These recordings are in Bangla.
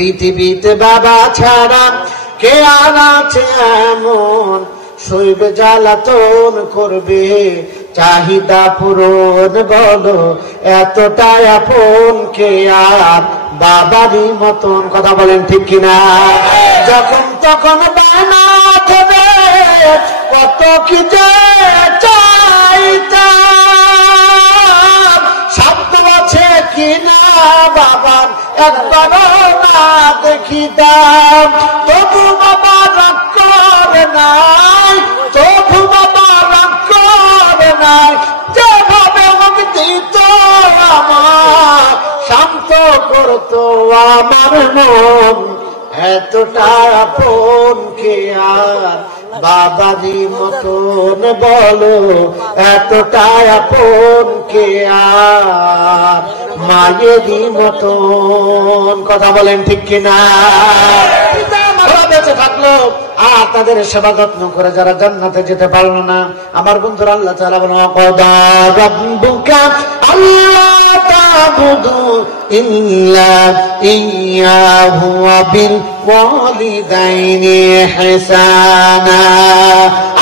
পৃথিবীতে বাবা ছাড়া কে আর আছে এমন, শৈবে জ্বালাতন করবে চাহিদা পূরণ, বলো এতটাই আপন কে আর বাবারই মতন। কথা বলেন ঠিক কিনা? যখন তখন বানা দেবে কত কি যে চাইতাম, শব্দ আছে কিনা বাবার একবারও না দেখিতাম, তবু বাবা রাগ করে নাই, তবু বাবা রাগ করে নাই, যেভাবে আমাকে দিত আমার, শান্ত করতো আমার মন, এতটা আপন কে আর বাবাজি মতন, বলো এতটা আপন কে আর মায়েরই মতন। কথা বলেন ঠিক কিনা? বেঁচে থাকলো আর তাদের সেবা যত্ন করে যারা জান্নাতে যেতে পারলো না, আমার বন্ধুরা আল্লাহ তাআলা বলেন ওয়াকাদা রাব্বুকা আল্লা তা'বুদু ইল্লা ইয়্যাহু ওয়া বিল ওয়ালিদাইনি ইহসানা।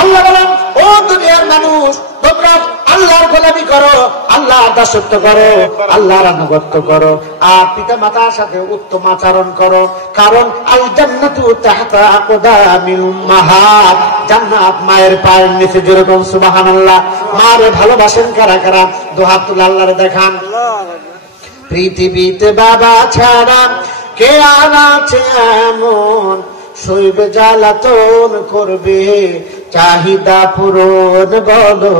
আল্লাহ বলেন ও দুনিয়ার মানুষ, তোমরা আল্লাহর গোলামি করো, আল্লাহর দাসত্ব করো, আল্লাহর আনুগত্য করো, আর পিতা মাতার সাথে উত্তম আচরণ করো, কারণ আল জান্নাতু তাহতা আকদামিল উম্মাহাত, জান্নাত মায়ের পায়ের নিচে। যেরকম সুবহানাল্লাহ। মারে ভালোবাসেন কারা কারা? দুহাত তুলে আল্লাহরে দেখান। পৃথিবীতে বাবা ছাড়া কে আর আছে এমন, শৈবে জ্বালাতন করবে চাহিদা পূরণ, বলো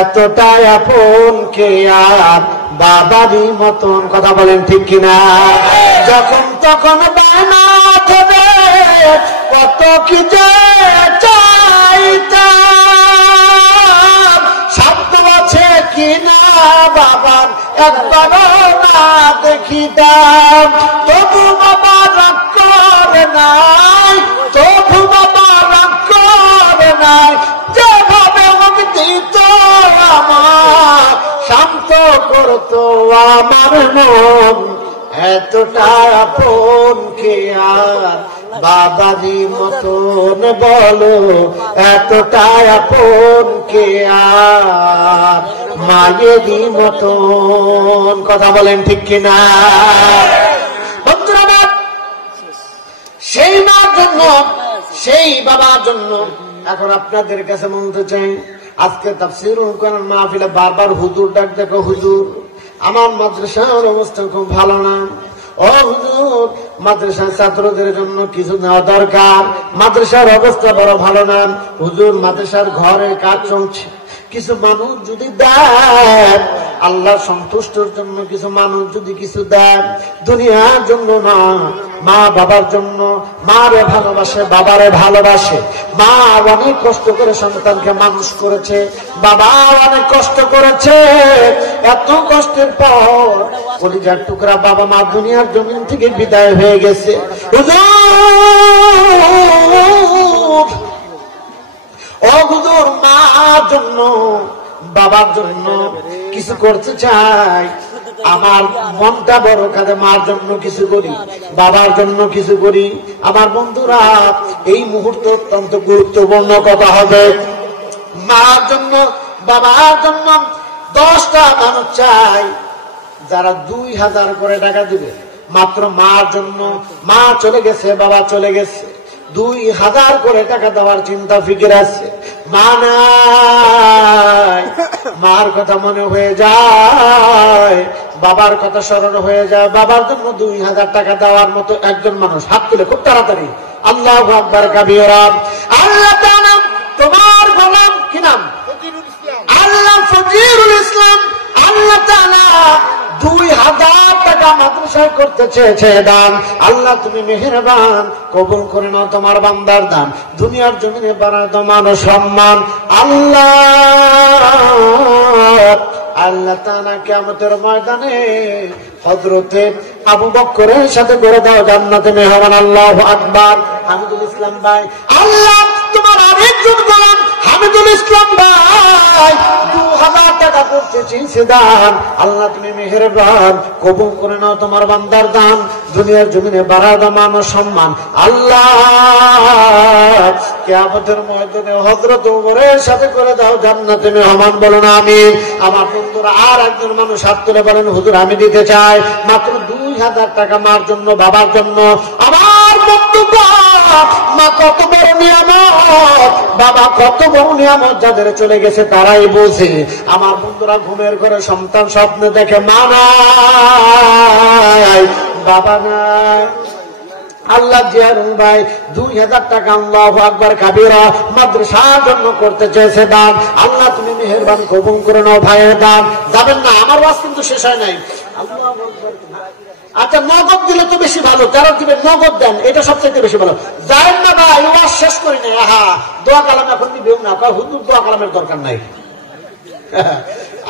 এতটাই আপন কে আর বাবারই মতন। কথা বলেন ঠিক কিনা? যখন তখন বানা দেবে কত কি যে চাইতাম, শব্দ আছে কিনা বাবার একবারও না দেখিতাম, তবু বাবা রাগ করে নাই, তবু বাবা রাগ করে নাই, যেভাবে আমাকে দিত আমার, শান্ত করতো আমার মন, এতটা আপন কে আর বাবাজি মতন, বলো এতটা আপন কে আর মায়েরই মতন। কথা বলেন ঠিক কিনা? বন্ধুরা, সেই মার জন্য, সেই বাবার জন্য এখন আপনাদের কাছে বলতে চাই, আজকে তাফসীরুল কোরআন মাহফিলে বারবার হুজুর ডাক দেখো, হুজুর আমার মাদ্রাসার অবস্থা খুব ভালো না, ও হুজুর মাদ্রাসার ছাত্রদের জন্য কিছু নেওয়া দরকার, মাদ্রাসার অবস্থা বড় ভালো না, হুজুর মাদ্রাসার ঘরে কাজ চলছে, কিছু মানুষ যদি দেন, আল্লাহ সন্তুষ্টর জন্য কিছু মানুষ যদি কিছু দেন, দুনিয়ার জন্য না, মা বাবার জন্য। মারে ভালোবাসে, বাবারে ভালোবাসে, মা অনেক কষ্ট করে সন্তানকে মানুষ করেছে, বাবা অনেক কষ্ট করেছে, এত কষ্টের পর কলিজার টুকরা বাবা মা দুনিয়ার জমিন থেকে বিদায় হয়ে গেছে। ও হুজুর, মার জন্য বাবার জন্য কিছু করতে চাই, আমার মনটা বড় কাঁদে, মার জন্য কিছু করি, বাবার জন্য কিছু করি। আমার বন্ধুরা, এই মুহূর্তে অত্যন্ত গুরুত্বপূর্ণ কথা হবে, মার জন্য বাবার জন্য 10টা মানুষ চাই যারা 2000 করে টাকা দিবে মাত্র মার জন্য। মা চলে গেছে, বাবা চলে গেছে, 2000 করে টাকা দেওয়ার চিন্তা ফিকির আছে। মা নাই, মার কথা মনে হয়ে যায়, বাবার কথা স্মরণ হয়ে যায়, বাবার জন্য 2000 টাকা দেওয়ার মতো একজন মানুষ হাত তুলে খুব তাড়াতাড়ি। আল্লাহু আকবার কাবীরা। আল্লাহ তাআলা তোমার গোলাম, কি নাম? আল্লাহ ফজিলুল ইসলাম। আল্লাহ তাআলা 2000 টাকা মাদ্রাসায় করতে চেয়েছে দান। আল্লাহ তুমি মেহেরবান, কবুল করে নাও তোমার বান্দার দান, দুনিয়ার জমিনে বাড়ায় দাও মান ও সম্মান। আল্লাহ তাআলা কিয়ামতের ময়দানে হযরতে আবু বকরের সাথে করে দাও জান্নাতে মেহমান। আল্লাহু আকবার। হামিদুল ইসলাম ভাই, আল্লাহ তোমার আরেকজন গোলাম হামিদুল ইসলাম ভাই 2000 টাকা করতে চেয়েছে দান। আল্লাহ তুমি মেহেরবান, কবুল করে নাও তোমার বান্দার দান, দুনিয়ার জমিনে বাড়াও দাও মান ও সম্মান। আল্লাহ কিয়ামতের ময়দানে হযরত ওমরের সাথে করে দাও জান্নাতে মেহমান, বলুন আমিন। আমার বন্ধুরা আর একজন মানুষ হাত তুলে বলেন হুজুর আমি দিতে চাই মাত্র 2000 টাকা মার জন্য, বাবার জন্য। আমার বন্ধু মা কত বড় নিয়ামত, বাবা কত বড় নিয়ামত, যাদের চলে গেছে তারাই বোঝে। আমার বন্ধুরা ঘুমের ঘরে সন্তান স্বপ্নে দেখে মা নাই, বাবা নাই। আল্লাহ জিয়ারুল ভাই 2000 টাকা আল্লাহু আকবার কাবীরা মাদ্রাসার জন্য করতে চেয়েছে দান। আল্লাহ তুমি মেহেরবান, কবুল করে নাও ভাইয়ের দান। যাবেন না, আমার ওয়াজ কিন্তু শেষ হয় নাই। আল্লাহু আকবার। আচ্ছা নগদ দিলে তো বেশি ভালো, যারা দিবেন নগদ দেন, এটা সবচেয়ে বেশি ভালো। যাবেন না ভাই, ওয়াজ শেষ করি না। আহা দোয়া কালাম এখন দিবেও না, হুজুর দোয়া কালামের দরকার নাই।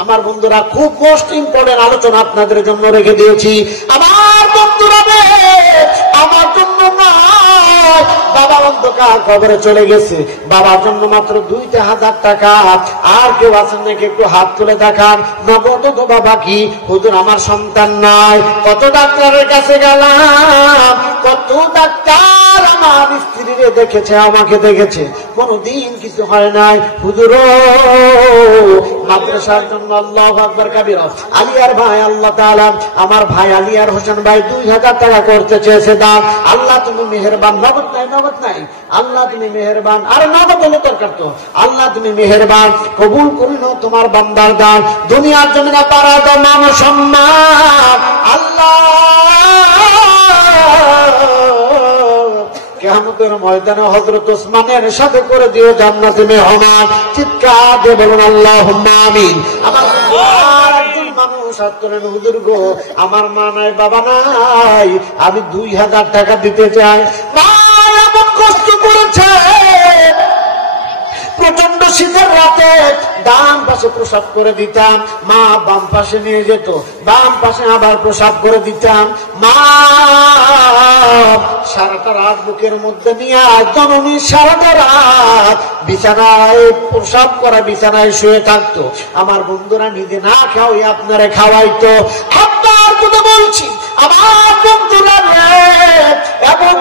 আমার বন্ধুরা খুব মোস্ট ইম্পর্টেন্ট আলোচনা আপনাদের জন্য রেখে দিয়েছি। আমার বন্ধুরা আমার জন্য নয়, বাবা অন্ধকার কবরে চলে গেছে, বাবার জন্য মাত্র 2000 টাকা। আর কেউ আছেন নাকি একটু হাত তুলে দেখান। নগদ তো বাবা কি হুজুর আমার সন্তান নাই। কত ডাক্তারের কাছে গেলাম, কত ডাক্তার আমার স্ত্রীরে দেখেছে, আমাকে দেখেছে, কোনদিন কিছু হয় নাই। হুজুর মাদ্রাসার জন্য আল্লাহু আকবার কাবীরা আলিয়ার ভাই আল্লাহ তাআলা আমার ভাই আলিয়ার হোসেন ভাই 2000 টাকা করতে চেয়েছে দান। আল্লাহ তুমি মেহেরবান। নগদ নাই, নগদ নাই, আল্লাহ তুমি মেহেরবান। আর নগদ হলে দরকার তো, আল্লাহ তুমি মেহেরবান, কবুল করে নাও তোমার বান্দার দান, দুনিয়ার জমিনে বাড়াও দাও মান ও সম্মান। আল্লাহ কিয়ামতের ময়দানে হযরত ওসমানের সাথে করে দিও জান্নাতে মেহমান। চিৎকার দিয়ে বলুন আল্লাহুম্মা আমিন। আমার একজন মানুষ হাত তোলেন হুজুর গো আমার মা নাই, বাবা নাই, আমি 2000 টাকা দিতে চাই। মা এমন কষ্ট করেছে, প্রচন্ড শীতের রাতে ডান পাশে প্রসাব করে দিতাম, মা বাম পাশে নিয়ে যেত, বাম পাশে আবার প্রসাব করে দিতাম। মা সারাটা রাত বুকের মধ্যে নিয়ে জননী সারাটা রাত বিছানায় প্রসাব করা বিছানায় শুয়ে থাকতো। আমার বন্ধুরা নিজে না খাওয়াই আপনারা খাওয়াইতো। আপনার কথা বলছি আমার বন্ধুরা এমন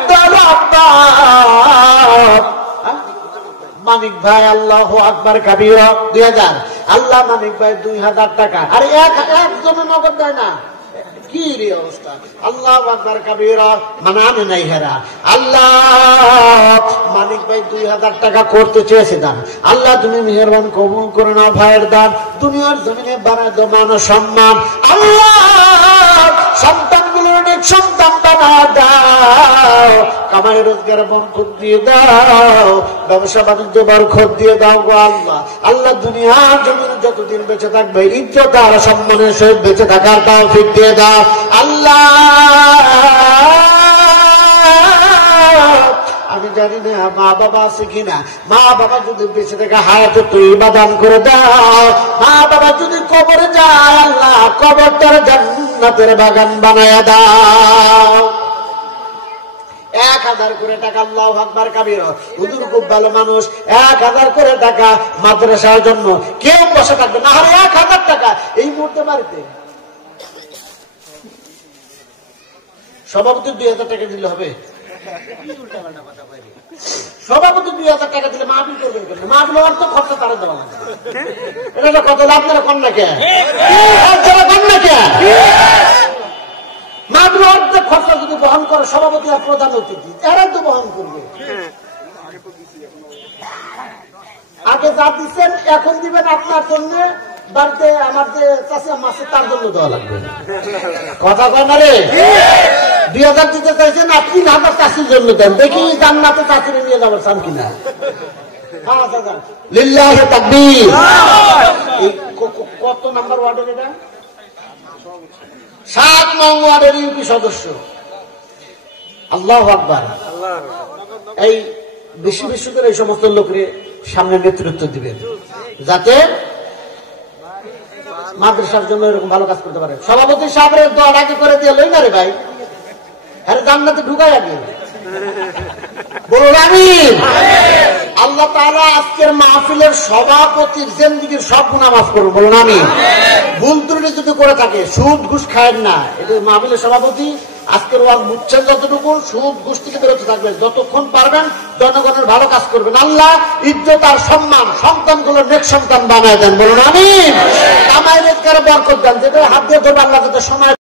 মানিক ভাই আল্লাহু আকবার কাবীরা 2000, আল্লাহ মানিক ভাই 2000 টাকা। আরে একজন নগদ দেয় না, কি রে অবস্থা। আল্লাহু আকবার কাবীরা মানে নাই হেরা। আল্লাহ মানিক ভাই 2000 টাকা করতে চেয়েছে দান। আল্লাহ তুমি মেহেরবান, কবুল করে নাও ভাইয়ের দান, দুনিয়ার জমিনে বাড়ায় দাও মান ও সম্মান। আল্লাহ সন্তানগুলোর অনেক সন্তান বানায় দাও, কামাই রোজগার বরকত দিয়ে দাও, ব্যবসা বাণিজ্য বরকত দিয়ে দাও গো আল্লাহ। আল্লাহ দুনিয়ার জমিনে যতদিন বেঁচে থাকবে ইজ্জত আর সম্মানের সহিত বেঁচে থাকার তৌফিক দিয়ে দাও আল্লাহ। আমি জানি না মা বাবা আছে কিনা, মা বাবা যদি বেঁচে থেকে হায়াতে তৈবা দান করে দাও, মা বাবা যদি কবরে যায় আল্লাহ কবরটার জান্নাতের বাগান বানায়া দাও। 1000 করে টাকা আল্লাহু আকবার কাবীরা। হুজুর খুব ভালো মানুষ, 1000 করে টাকা মাদ্রাসার জন্য। কেউ বসে থাকবে না, আরে 1000 টাকা এই মুহূর্তে বাড়িতে সভাপতি 2000 টাকা দিলে হবে। সভাপতি 2000 টাকা দিলে মাহফিল করবেন কেন? মাহফিল অর্থ খরচা তারা দেওয়া লাগবে। এটা কত আপনারা কন না কে? কন না কে? মাহফিল অর্ধেক খরচা যদি বহন করে সভাপতি আর প্রধান অতিথি, এরাই তো বহন করবে। আগে যা দিচ্ছেন এখন দিবেন আপনার জন্য, বাড়িতে আমার যে চাষি মাসে তার জন্য দেওয়া লাগবে। কথা কয় না রে? 2000 দিতে চাইছেন, 3000 চাষির জন্য দেন, দেখি জান্নাতে চাষিরে নিয়ে যাবার চান কিনা। লিল্লাহি তাকবীর। কত নাম্বার ওয়ার্ডের এটা? 7 নং ওয়ার্ডের ইউপি সদস্য। আল্লাহু আকবার। এই বিশ্ব করে এই সমস্ত লোকের সামনে নেতৃত্ব দিবেন, যাতে মাদ্রাসার জন্য এরকম ভালো কাজ করতে পারে। সভাপতি সাহেবের দোয়া আগে করে দিয়ে লই না রে ভাই, আরে জান্নাতে ঢুকাই আগে বলুন আমিন। আল্লাহ তাআলা আজকের মাহফিলের সভাপতির জিন্দেগীর সব গুনাহ মাফ করুন, বলুন আমিন। ভুল ত্রুটি যদি করে থাকে, সুদ ঘুষ খায়েন না, এটা মাহফিলের সভাপতি আজকের ওয়াজ বুঝছেন যতটুকু, সুদ ঘুষ থেকে বেরোতে থাকবেন, যতক্ষণ পারবেন জনগণের ভালো কাজ করবেন। আল্লাহ ইজ্জত আর সম্মান সন্তানগুলো নেক সন্তান বানায় দেন, বলুন আমিন। কামাই রোজগারে বরকত দেন, যেটা হাত দিয়ে ধরবে আল্লাহ যাতে সময়